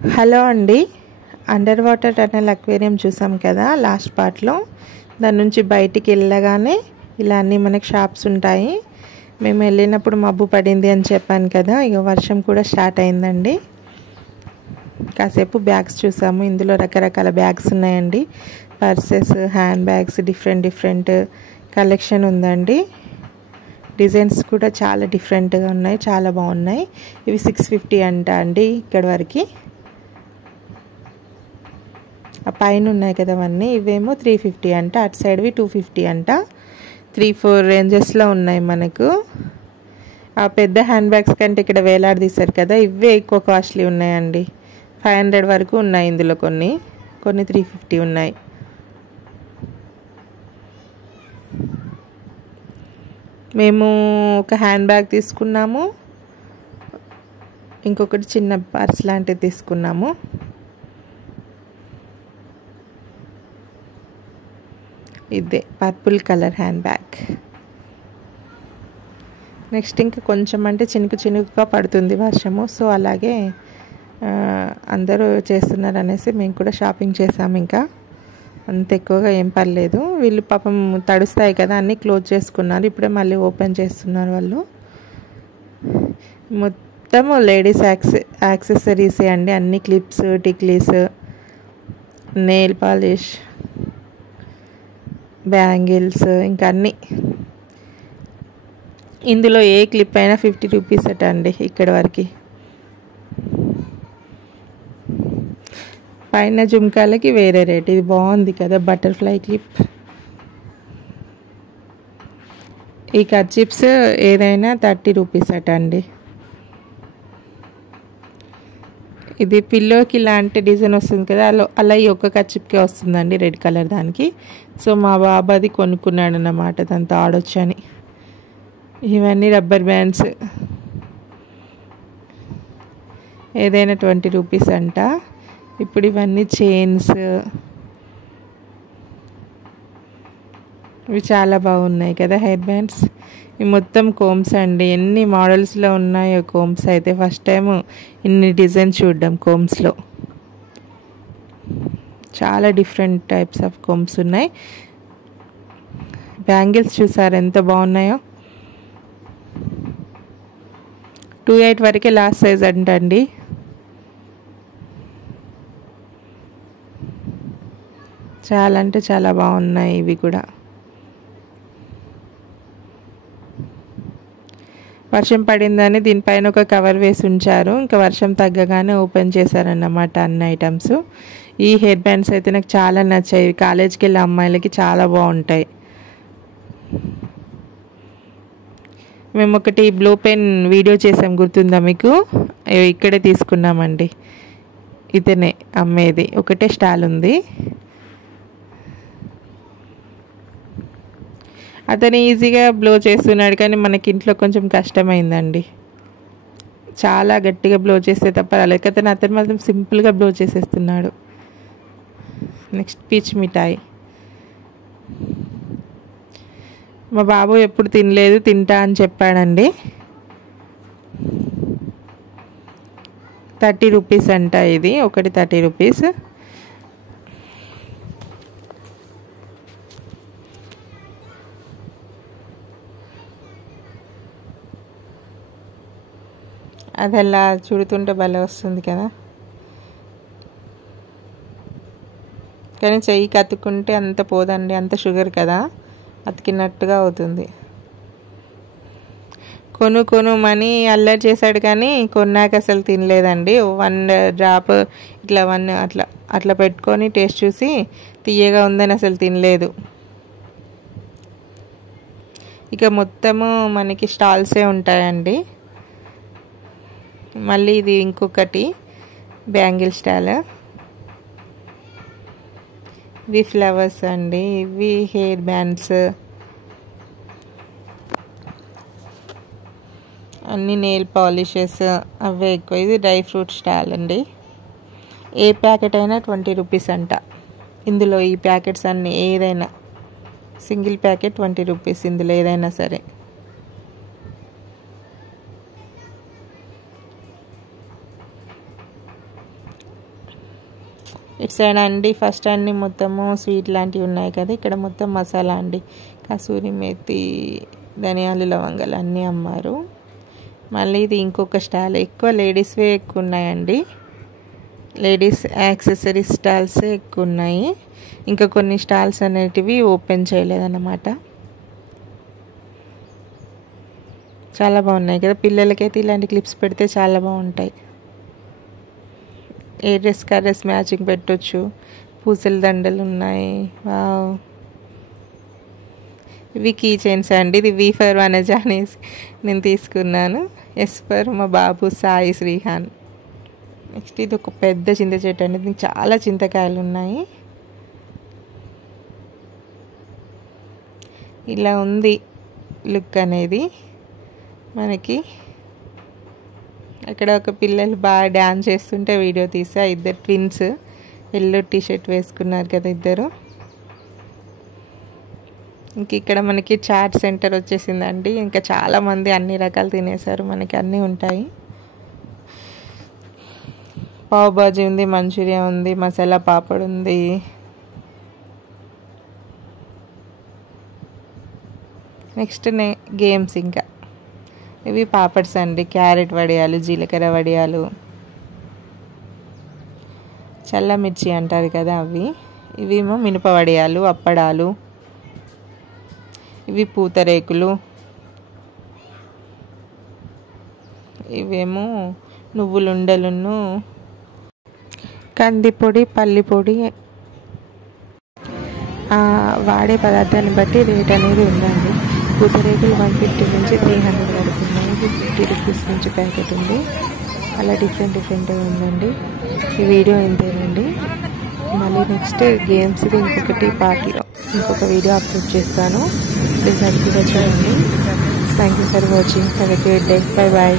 Hello అండి, under water tunnel aquarium చూసాం కదా లాస్ట్ పార్ట్లో. దాని నుంచి బయటికి వెళ్ళగానే ఇలా అన్నీ మనకి షాప్స్ ఉంటాయి. మేము వెళ్ళినప్పుడు మబ్బు పడింది అని చెప్పాను కదా, ఇక వర్షం కూడా స్టార్ట్ అయిందండి. కాసేపు బ్యాగ్స్ చూసాము. ఇందులో రకరకాల బ్యాగ్స్ ఉన్నాయండి. Purses, hand bags, different collection ఉందండి. డిజైన్స్ కూడా చాలా డిఫరెంట్గా ఉన్నాయి, చాలా బాగున్నాయి. ఇవి 650 అంట అండి ఇక్కడ వరకు. ఆ పైన ఉన్నాయి కదా అవన్నీ, ఇవేమో 350 అంట. అటు సైడ్వి 250 అంట. 3-4 రేంజెస్లో ఉన్నాయి మనకు. ఆ పెద్ద హ్యాండ్ బ్యాగ్స్ కంటే ఇక్కడ వేలాడదీశారు కదా, ఇవే ఎక్కువ కాస్ట్లీ ఉన్నాయండి. 500 వరకు ఉన్నాయి ఇందులో. కొన్ని 350 ఉన్నాయి. మేము ఒక హ్యాండ్ బ్యాగ్ తీసుకున్నాము, ఇంకొకటి చిన్న పర్స్ లాంటిది తీసుకున్నాము. ఇదే purple colour hand bag. Next ఇంకా కొంచెం అంటే చినుకుగా పడుతుంది వర్షము. సో అలాగే అందరూ చేస్తున్నారు అనేసి మేము కూడా షాపింగ్ చేసాము. ఇంకా అంత ఎక్కువగా ఏం పర్లేదు. వీళ్ళు పాపం తడుస్తాయి కదా, అన్నీ క్లోజ్ చేసుకున్నారు. ఇప్పుడే మళ్ళీ ఓపెన్ చేస్తున్నారు వాళ్ళు. మొత్తం లేడీస్ యాక్సెసరీసే అండి. అన్ని clips, tiklis, nail polish, bangles, ఇంకా అన్నీ. ఇందులో ఏ క్లిప్ అయినా 50 రూపీస్ అట అండి ఇక్కడ వరకు. పైన జుమ్కాలకి వేరే రేట్. ఇది బాగుంది కదా, బటర్ఫ్లై క్లిప్. ఈ కర్చిప్స్ ఏదైనా 30 రూపీస్ అట అండి. ఇది పిల్లోకి ఇలాంటి డిజైన్ వస్తుంది కదా, అలా ఈ ఒక్క కర్చిప్కే వస్తుందండి, రెడ్ కలర్ దానికి. సో మా బాబు అది కొనుక్కున్నాడు అన్నమాట, దాంతో ఆడొచ్చని. ఇవన్నీ రబ్బర్ బ్యాండ్స్, ఏదైనా 20 రూపీస్ అంట. ఇప్పుడు ఇవన్నీ చైన్స్, ఇవి చాలా బాగున్నాయి కదా హెయిర్ బ్యాండ్స్. ఇవి మొత్తం కోమ్స్ అండి. ఎన్ని మోడల్స్లో ఉన్నాయో కోమ్స్ అయితే. ఫస్ట్ టైం ఇన్ని డిజైన్స్ చూడడం కోమ్స్లో. చాలా డిఫరెంట్ టైప్స్ ఆఫ్ కోమ్స్ ఉన్నాయి. బ్యాంగిల్స్ చూసారు ఎంత బాగున్నాయో. 28 వరకే లాస్ట్ సైజ్ అంటండి. చాలా అంటే చాలా బాగున్నాయి ఇవి కూడా. వర్షం పడిందని దీనిపైన ఒక కవర్ వేసి ఉంచారు. ఇంకా వర్షం తగ్గగానే ఓపెన్ చేశారన్నమాట అన్ని ఐటమ్స్. ఈ హెయిర్ బ్యాండ్స్ అయితే నాకు చాలా నచ్చాయి. కాలేజ్కి వెళ్ళే అమ్మాయిలకి చాలా బాగుంటాయి. మేము ఒకటి బ్లూ పెన్ వీడియో చేసాం, గుర్తుందా మీకు? ఇక్కడే తీసుకున్నామండి. ఇతనే అమ్మేది. ఒకటే స్టాల్ ఉంది. అతను ఈజీగా బ్లో చేస్తున్నాడు, కానీ మనకి ఇంట్లో కొంచెం కష్టమైందండి. చాలా గట్టిగా బ్లో చేస్తే తప్ప రాలేదు. అతను మాత్రం సింపుల్గా బ్లో చేసేస్తున్నాడు. నెక్స్ట్ పీచ్ మిఠాయి. మా బాబు ఎప్పుడు తినలేదు, తింటా అని చెప్పాడండి. 30 రూపీస్ అంట ఇది. ఒకటి 30 రూపీస్. అది అలా చుడుతుంటే భలే వస్తుంది కదా, కానీ చెయ్యికి అతుక్కుంటే అంత పోదండి. అంత షుగర్ కదా, అతికినట్టుగా అవుతుంది. కొనుమని అల్లరి చేశాడు, కానీ కొన్నాక అసలు తినలేదండి. 1 డ్రాప్ ఇట్లా 1 అట్లా పెట్టుకొని టేస్ట్ చూసి తీయగా ఉందని అసలు తినలేదు. ఇక మొత్తము మనకి స్టాల్సే ఉంటాయండి. మళ్ళీ ఇది ఇంకొకటి బ్యాంగిల్ స్టాల్. ఇవి ఫ్లవర్స్ అండి. ఇవి హెయిర్ బ్యాండ్స్, అన్ని నెయిల్ పాలిషెస్, అవే ఎక్కువ. ఇది డ్రై ఫ్రూట్ స్టాల్ అండి. ఏ ప్యాకెట్ అయినా 20 రూపీస్ అంట. ఇందులో ఈ ప్యాకెట్స్ అన్నీ ఏదైనా సింగిల్ ప్యాకెట్ 20 రూపీస్, ఇందులో ఏదైనా సరే. ఇటు సైడ్ అండి ఫస్ట్ అన్ని మొత్తము స్వీట్ లాంటివి ఉన్నాయి కదా, ఇక్కడ మొత్తం మసాలా అండి, కసూరి మేతి, ధనియాలు, లవంగాలు అన్నీ అమ్మారు. మళ్ళీ ఇది ఇంకొక స్టాల్, ఎక్కువ లేడీస్వే ఎక్కువ ఉన్నాయండి, లేడీస్ యాక్సెసరీస్ స్టాల్స్ ఎక్కువ ఉన్నాయి. ఇంకా కొన్ని స్టాల్స్ అనేటివి ఓపెన్ చేయలేదన్నమాట. చాలా బాగున్నాయి కదా, పిల్లలకైతే ఇలాంటి క్లిప్స్ పెడితే చాలా బాగుంటాయి. ఏ డ్రెస్ కా డ్రెస్ మ్యాచింగ్ పెట్టొచ్చు. పూసల దండలు ఉన్నాయి. వావ్, ఇవి కీ చైన్స్ అండి. ఇది V ఫర్ వనజ అనేసి నేను తీసుకున్నాను. S ఫర్ మా బాబు సాయి శ్రీహాన్. నెక్స్ట్ ఇది ఒక పెద్ద చింత చెట్టు అండి, దీనికి చాలా చింతకాయలు ఉన్నాయి. ఇలా ఉంది లుక్ అనేది మనకి. అక్కడ ఒక పిల్లలు బాగా డ్యాన్స్ చేస్తుంటే వీడియో తీసా, ఇద్దరు ట్విన్స్, ఎల్లో టీషర్ట్ వేసుకున్నారు కదా ఇద్దరు. ఇంక ఇక్కడ మనకి చాట్ సెంటర్ వచ్చేసిందండి. ఇంకా చాలామంది అన్ని రకాలు తినేసారు, మనకి అన్నీ ఉంటాయి. పావ్ బాజీ ఉంది, మంచూరియా ఉంది, మసాలా పాపడ్ ఉంది. నెక్స్ట్ గేమ్స్, ఇంకా ఇవి పాపడ్స్ అండి, క్యారెట్ వడియాలు, జీలకర్ర వడియాలు, చల్ల మిర్చి అంటారు కదా అవి. ఇవేమో మినప వడియాలు, అప్పడాలు, ఇవి పూతరేకులు, ఇవేమో నువ్వులుండలును, కందిపొడి, పల్లి పొడి. వాడే పదార్థాన్ని బట్టి రేట్ అనేది ఉందండి. పూతరేకులు 150 నుంచి 300 వరకు ఉన్నాయి. 50 రూపీస్ నుంచి ప్యాకెట్ ఉంది. అలా డిఫరెంట్ ఉందండి. ఈ వీడియో ఇంతేనండి. మళ్ళీ నెక్స్ట్ గేమ్స్ది ఇంకొకటి పార్ట్లో ఇంకొక వీడియో అప్లోడ్ చేస్తాను. ప్లీజ్ అది కూడా చూడండి. Thank you for watching. Have a great day. Bye bye.